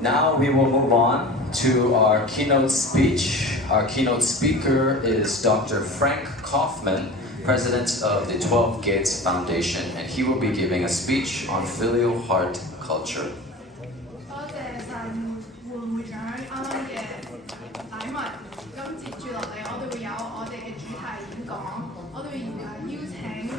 Now we will move on to our keynote speech. Our keynote speaker is Dr. Frank Kaufmann, President of the 12 Gates Foundation, and he will be giving a speech on filial heart culture. 多謝晒換會長啱啱嘅禮物。咁接住落嚟，我哋會有我哋嘅主題演講，我哋會邀請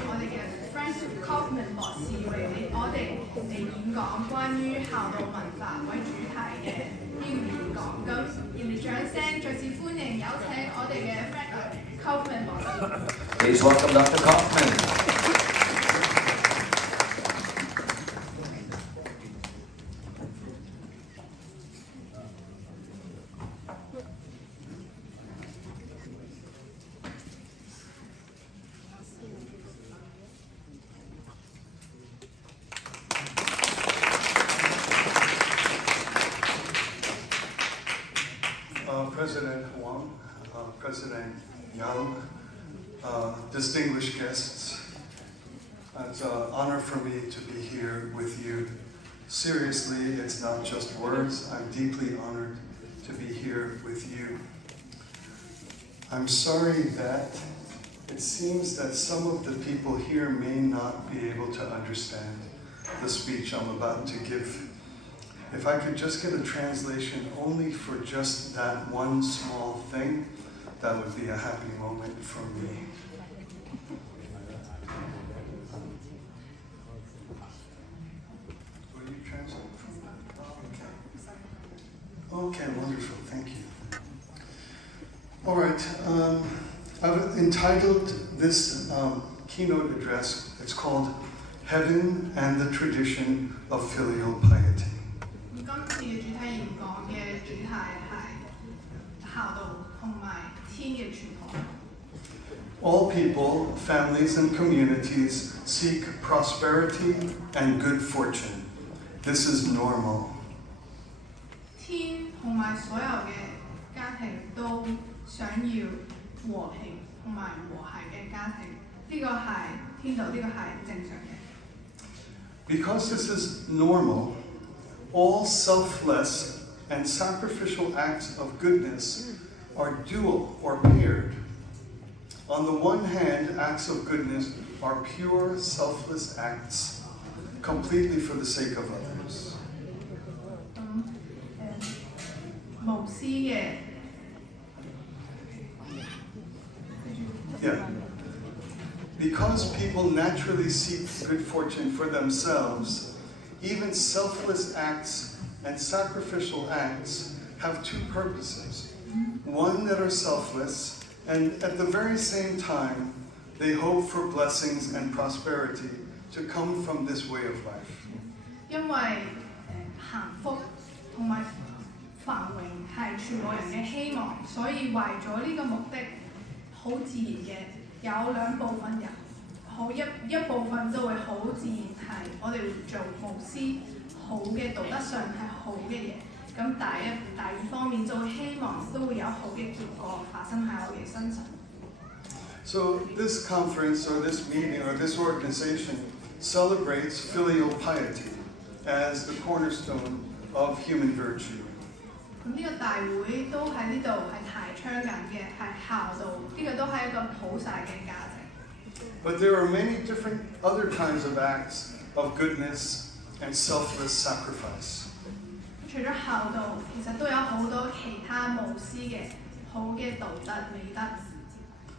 我哋嘅 Frank Kaufmann 博士為我哋嚟演講關於孝道文化為主題嘅呢個演講。咁熱烈掌聲，再次歡迎有請我哋嘅 Frank Kaufmann 博士。Please welcome Dr. Kaufmann. President Huang, President Yang, distinguished guests, it's an honor for me to be here with you. Seriously, it's not just words. I'm deeply honored to be here with you. I'm sorry that it seems that some of the people here may not be able to understand the speech I'm about to give. If I could just get a translation only for just that one small thing, that would be a happy moment for me. Will you translate for me? Okay, wonderful, thank you. All right, I've entitled this keynote address, it's called Heaven and the Tradition of Filial Piety. 今次嘅主題演講嘅主題係孝道同埋天嘅傳統。All people, families, and communities seek prosperity and good fortune. This is normal. 天同埋所有嘅家庭都想要和平同埋和諧嘅家庭，呢個係天道，呢個係正常嘅。Because this is normal, all selfless and sacrificial acts of goodness are dual or paired. On the one hand, acts of goodness are pure, selfless acts, completely for the sake of others. 無私嘅。Yeah. Because people naturally seek good fortune for themselves, even selfless acts and sacrificial acts have two purposes. One that are selfless, and at the very same time, they hope for blessings and prosperity to come from this way of life. 因為幸福同埋繁榮係全部人嘅希望，所以為咗呢個目的，好自然嘅有兩部分人，一部分就會好自然係我哋會做無私好嘅道德上係好嘅嘢，咁第二方面就會希望都會有好嘅結果發生喺我哋身上。So this conference or this meeting or this organization celebrates filial piety as the cornerstone of human virtue. 咁呢個大會都喺呢度係提倡緊嘅係孝道，呢個都係一個普世嘅價值。But there are many different other kinds of acts of goodness and selfless sacrifice. 除咗孝道，其實都有好多其他無私嘅好嘅道德美德。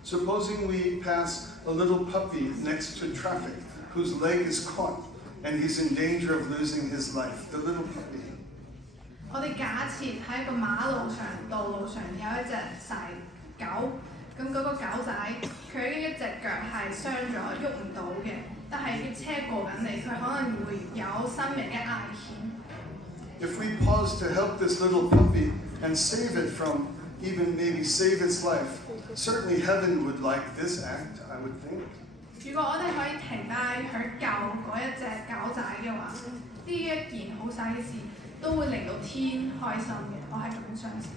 Supposing we pass a little puppy next to traffic whose leg is caught and he's in danger of losing his life, the little puppy. 我哋假設喺一個馬路上、道路上有一隻細狗，咁嗰個狗仔佢一隻腳係傷咗，喐唔到嘅，但係啲車過緊嚟，佢可能會有生命嘅危險。If we pause to help this little puppy and save it from even maybe save its life, certainly heaven would like this act, I would think. 如果我哋可以停低去救嗰一隻狗仔嘅話，呢一件好細嘅事都會令到天開心嘅，我係咁相信。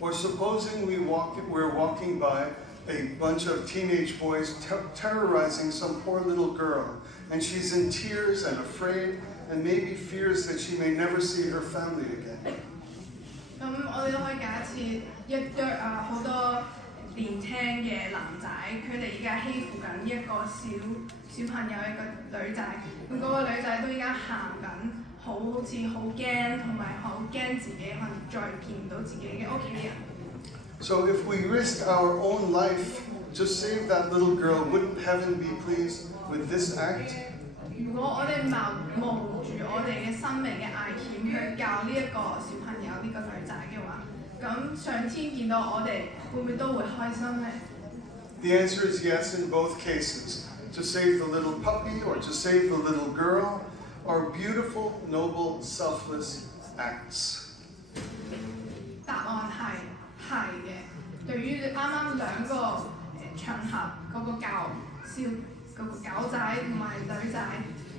Or supposing we're walking by a bunch of teenage boys terrorizing some poor little girl, and she's in tears and afraid, and maybe fears that she may never see her family again. 咁我哋都可以假設一對好多年輕嘅男仔，佢哋而家欺負緊一個小朋友，一個女仔，咁嗰個女仔都而家喊緊，好似好驚，同埋好驚自己可能再見唔到自己嘅屋企人。So if we risked our own life to save that little girl, wouldn't heaven be pleased with this act? 如果我哋冒住我哋嘅生命嘅危險去教呢一個小朋友呢個女仔嘅話，咁上天見到我哋會唔會都會開心呢？ The answer is yes in both cases. To save the little puppy or to save the little girl are beautiful, noble, selfless acts. 答案係嘅。對於啱啱兩個場合嗰個嗰個狗仔同埋女仔，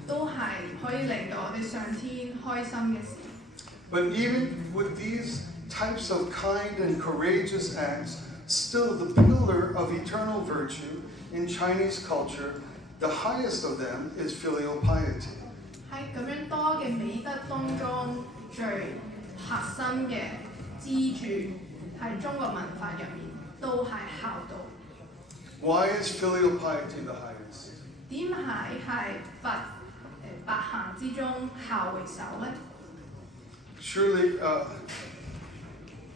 都係可以令到我哋上天開心嘅事。But even with these types of kind and courageous acts, still the pillar of eternal virtue in Chinese culture, the highest of them is filial piety. 喺咁樣多嘅美德當中，最核心嘅支柱喺中國文化入面都係孝道。Why is filial piety the highest? 點解係百行之中孝為首呢？ Surely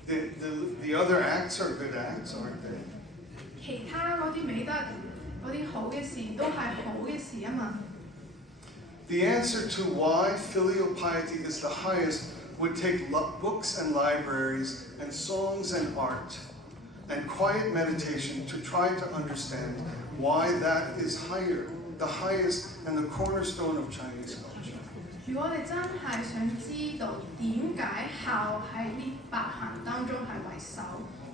the other acts are good acts, aren't they? 其他嗰啲美德嗰啲好嘅事都係好嘅事啊嘛。The answer to why filial piety is the highest would take books and libraries and songs and art and quiet meditation to try to understand why that is higher, the highest and the cornerstone of Chinese culture. 如果我哋真係想知道點解孝喺呢百行當中係為首，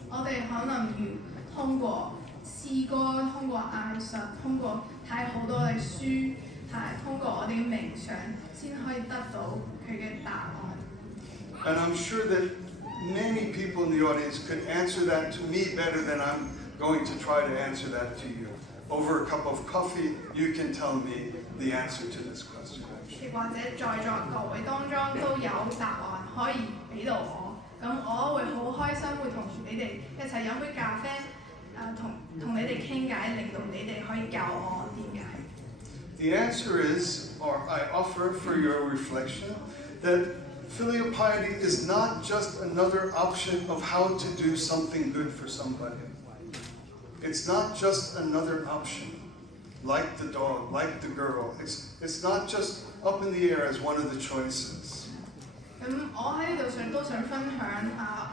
我哋可能要通過詩歌、通過藝術、通過睇好多嘅書，係通過我哋嘅冥想，先可以得到佢嘅答案。And I'm sure that many people in the audience could answer that to me better than I'm going to try to answer that to you. Over a cup of coffee, you can tell me the answer to this question. 或者在座各位當中都有答案可以俾到我，咁我會好開心，會同你哋一齊飲杯咖啡，同你哋傾偈，令到你哋可以教我點解。The answer is, or I offer for your reflection, that filial piety is not just another option of how to do something good for somebody. It's not just another option, like the dog, like the girl. It's not just up in the air as one of the choices. 咁我喺呢度都想分享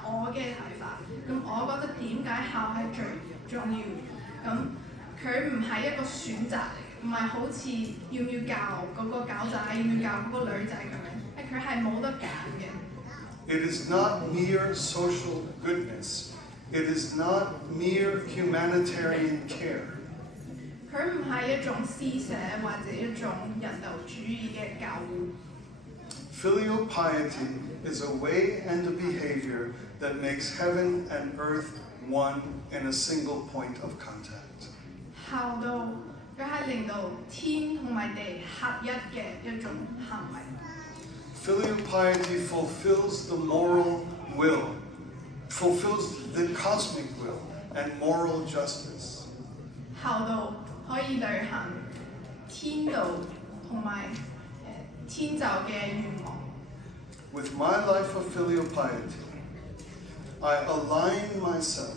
我嘅睇法。咁我覺得點解孝係最重要？咁佢唔係一個選擇嚟，唔係好似要唔要教嗰個狗仔，要唔要教嗰個女仔咁樣，佢係冇得揀嘅。It is not mere social goodness. It is not mere humanitarian care. 佢唔係一種施捨或者一種人道主義嘅教護。Filial piety is a way and a behavior that makes heaven and earth one in a single point of contact. 孝道佢係令到天同埋地合一嘅一種行為。Filial piety fulfills the moral will, fulfills the cosmic will and moral justice. 孝道可以履行天道同埋天就嘅願望。With my life of filial piety, I align myself,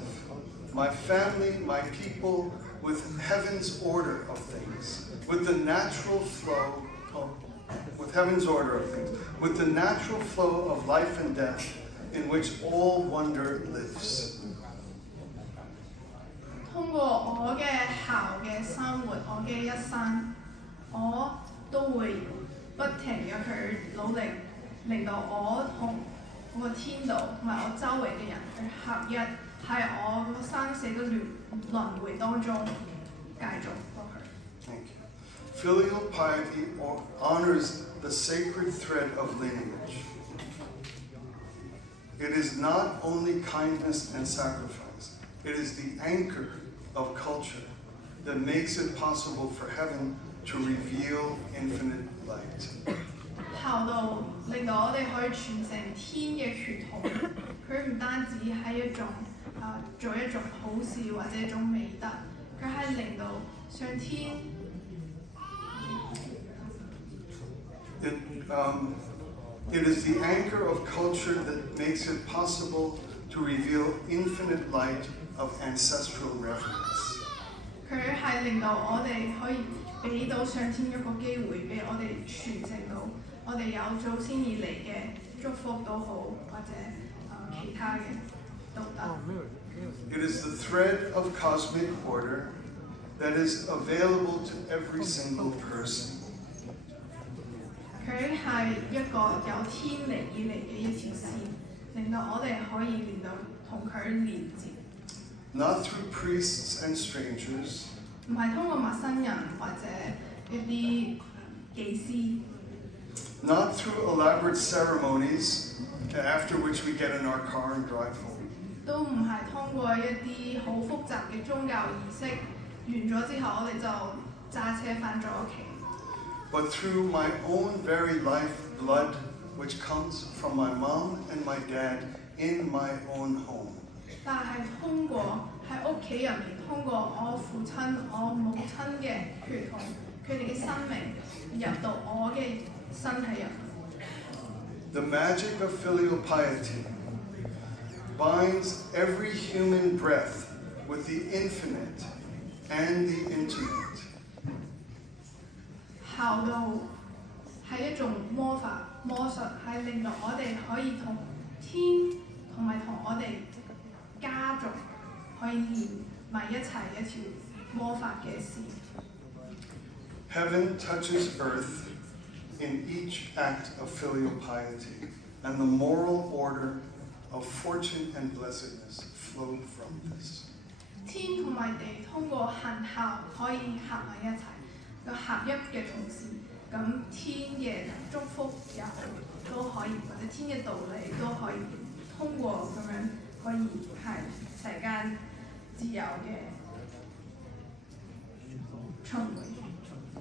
my family, my people, with heaven's order of things, with the natural flow of, with heaven's order of things, with the natural flow of life and death in which all wonder lives. 通過我嘅孝嘅生活，我嘅一生，我都會不停嘅去努力，令到我同我個天道同埋我周圍嘅人去合一，喺我個生死嘅輪迴當中繼續落去。Thank you. Filial piety honors the sacred thread of lineage. It is not only kindness and sacrifice, it is the anchor of culture that makes it possible for heaven to reveal infinite light. 效到令到我哋可以傳承天嘅血統。佢唔單止係一種做一種好事或者一種美德，佢係令到上天。It is the anchor of culture that makes it possible to reveal infinite light of ancestral reverence. 佢係令到我哋可以俾到上天一個機會，俾我哋傳承到我哋有祖先以嚟嘅祝福都好，或者其他嘅都得。It is the thread of cosmic order that is available to every single person. 佢係一個有天嚟以嚟嘅一條線，令到我哋可以連到同佢連接。Not through priests and strangers. 唔係通過陌生人或者一啲祭司。Not through elaborate ceremonies, after which we get in our car and drive home. 都唔係通過一啲好複雜嘅宗教儀式，完咗之後我哋就揸車翻咗屋企。But through my own very life blood, which comes from my mom and my dad in my own home. 但係通過喺屋企入面，通過我父親、我母親嘅血統，佢哋嘅生命入到我嘅身體入面。The magic of filial piety binds every human breath with the infinite and the intimate. 效到係一種魔術，係令到我哋可以同天同埋同我哋家族可以連埋一齊一條魔法嘅線。Heaven touches earth in each act of filial piety, and the moral order of fortune and blessedness flow from this. 天同埋地通過行孝可以合埋一齊。個合一嘅同時，咁天嘅祝福也好都可以，或者天嘅道理都可以通過咁樣可以係世間自由嘅循環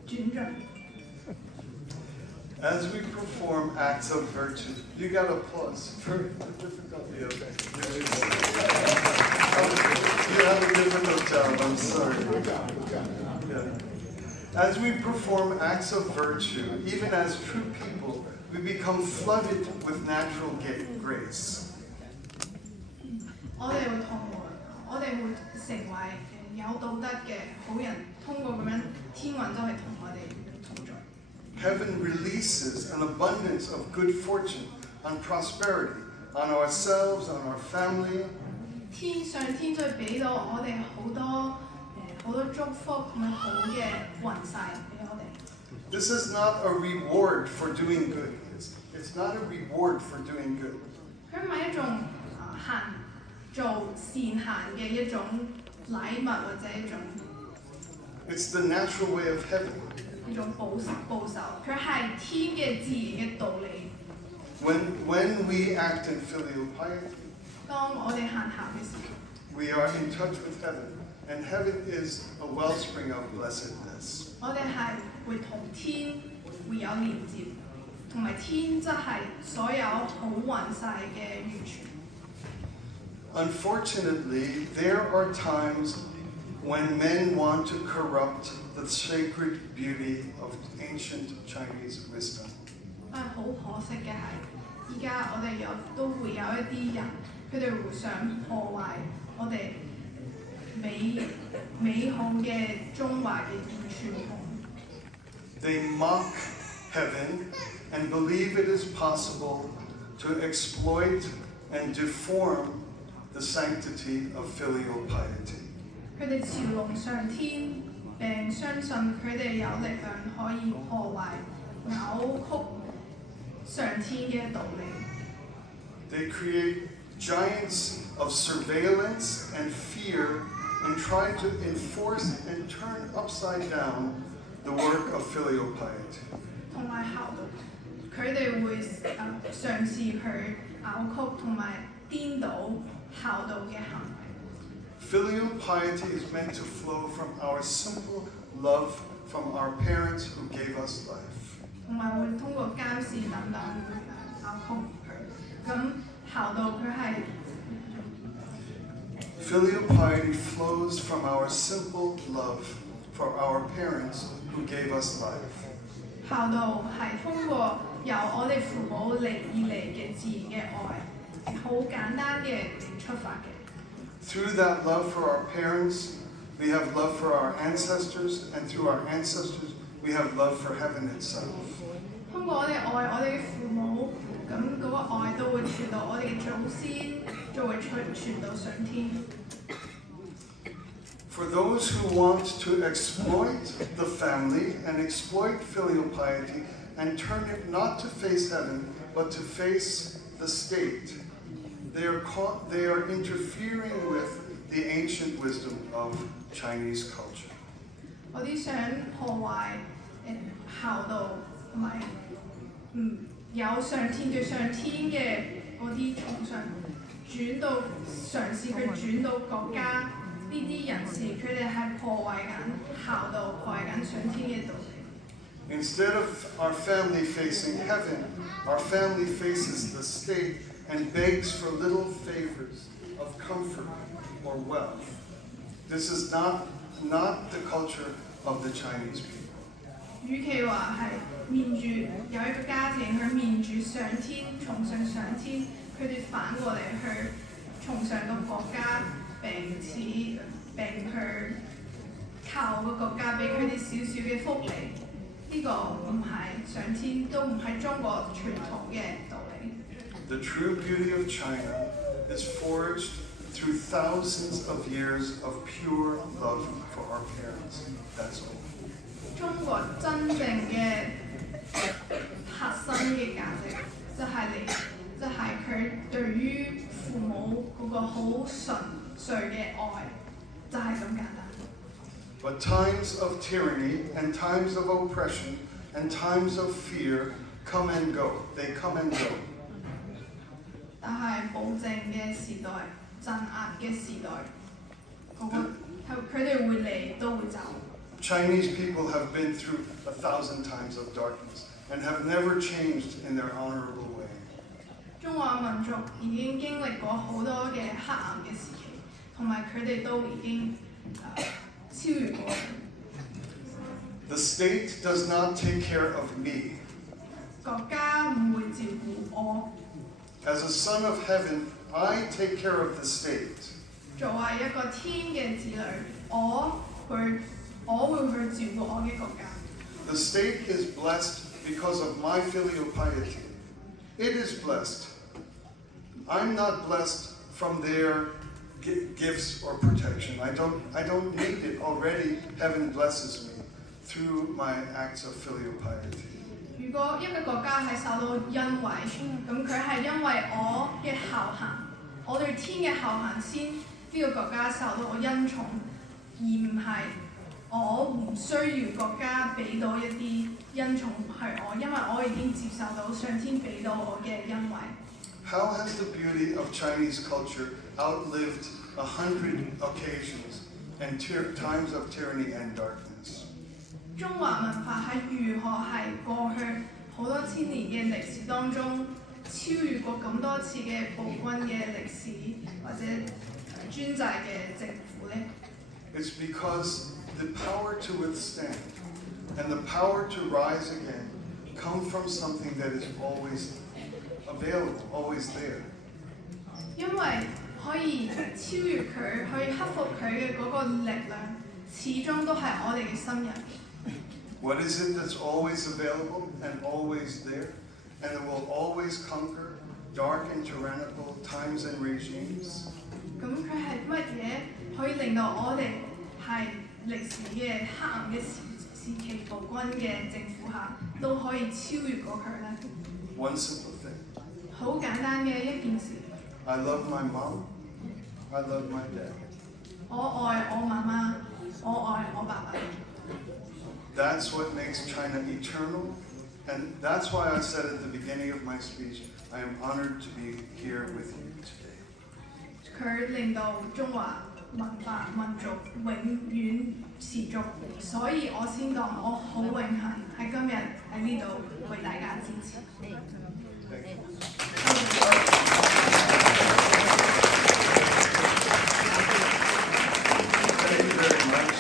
轉進。As we perform acts of virtue, you got applause for the difficulty of it. You have a difficult job, I'm sorry. Yeah. As we perform acts of virtue, even as true people, we become flooded with natural grace. 我哋會成為有道德嘅好人，通過咁樣天運都係同我哋同在。Heaven releases an abundance of good fortune and prosperity on ourselves, on our family. 上天就俾到我哋好多祝福同埋好嘅運勢俾我哋。This is not a reward for doing good. It's not a reward for doing good. 佢唔係一種做善行嘅一種禮物或者一種。It's the natural way of heaven. 一種報仇，佢係天嘅自然嘅道理。When we act in filial piety, 當我哋行孝嘅時候 we are in touch with heaven, and heaven is a wellspring of blessedness. 我哋係會同天會有連接，同埋天則係所有好運勢嘅源泉。Unfortunately, there are times when men want to corrupt the sacred beauty of ancient Chinese wisdom. 但係好可惜嘅係，依家我哋都會有一啲人，佢哋會想破壞我哋美好嘅中華嘅傳統。They mock heaven and believe it is possible to exploit and deform the sanctity of filial piety. 佢哋嘲弄上天，並相信佢哋有力量可以破壞、扭曲上天嘅道理。They create giants of surveillance and fear and try to enforce and turn upside down the work of filial piety. 同埋效道，佢哋會嘗試去扭曲同埋顛倒效道嘅行為。Filial piety is meant to flow from our simple love from our parents who gave us life. 同埋會通過監視等等壓控佢。咁校道佢係 Filial piety flows from our simple love for our parents who gave us life. 校道係通過由我哋父母而嚟嘅自然嘅愛，好簡單嘅嚟出發嘅。Through that love for our parents, we have love for our ancestors, and through our ancestors, we have love for heaven itself. 通過我哋愛我哋嘅父母，咁嗰個愛都會傳到我哋嘅祖先，就會傳到上天。For those who want to exploit the family and exploit filial piety and turn it not to face heaven, but to face the state, they are interfering with the ancient wisdom of Chinese culture. 我啲想破壞校道同埋有上天對上天嘅嗰啲崇尚，轉到嘗試去轉到國家呢啲人士，佢哋係破壞緊校道，破壞緊上天嘅道理。Instead of our family facing heaven, our family faces the state and begs for little favors of comfort or wealth. This is not the culture of the Chinese people. 與其話係面住有一個家庭，佢面住上天，崇尚上天，佢哋反過嚟去崇尚個國家，並去靠個國家俾佢哋少少嘅福利。呢個唔係上天，都唔係中國傳統嘅道理。The true beauty of China is forged through thousands of years of pure love for our parents. That's all. 中國真正嘅核心嘅價值，就係佢對於父母嗰個好純粹嘅愛，就係咁簡單。But times of tyranny and times of oppression and times of fear come and go. They come and go. 但係暴政嘅時代、鎮壓嘅時代，佢哋會嚟都會走。Chinese people have been through 1,000 times of darkness and have never changed in their honorable way. 中華民族已經經歷過好多嘅黑暗嘅時期，同埋佢哋都已經超越過。The state does not take care of me. 國家唔會照顧我。As a son of heaven, I take care of the state. 作為一個天嘅子女，我會去照顧我嘅國家。The state is blessed because of my filial piety. It is blessed. I'm not blessed from their gifts or protection. I don't need it. Already, heaven blesses me through my acts of filial piety. 如果一個國家係受到恩惠，咁佢係因為我嘅孝行，我對天嘅孝行先，呢個國家受到恩寵，而唔係我唔需要國家俾到一啲恩寵係我，因為我已經接受到上天俾到我嘅恩惠。How has the beauty of Chinese culture outlived 100 occasions and times of tyranny and darkness? 中華文化係如何係過去好多千年嘅歷史當中超越過咁多次嘅暴君嘅歷史或者專制嘅政府呢？ It's because the power to withstand and the power to rise again come from something that is always available, always there. 因為可以超越佢，可以克服佢嘅嗰個力量，始終都係我哋嘅心入面。What is it that's always available and always there, and it will always conquer dark and tyrannical times and regimes? 咁佢係乜嘢可以令到我哋係歷史嘅黑暗嘅時期暴君嘅政府下都可以超越過佢呢？ One simple thing. 好簡單嘅一件事。I love my mom. I love my dad. 我愛我媽媽，我愛我爸爸。That's what makes China eternal, and that's why I said at the beginning of my speech, I am honored to be here with you today. 佢令到中華文化民族永遠持續，所以我先講我好榮幸喺今日喺呢度為大家支持。Thank you very much. Thank you very much.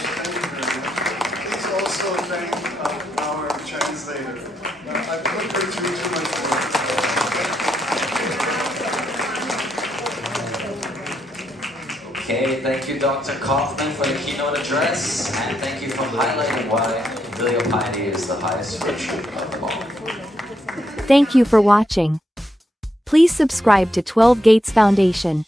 Please also thank our translator. I put her through too much work. Okay, thank you, Dr. Kaufmann, for the keynote address, and thank you for highlighting why filial piety is the highest virtue of them all. Thank you for watching. Please subscribe to 12 Gates Foundation.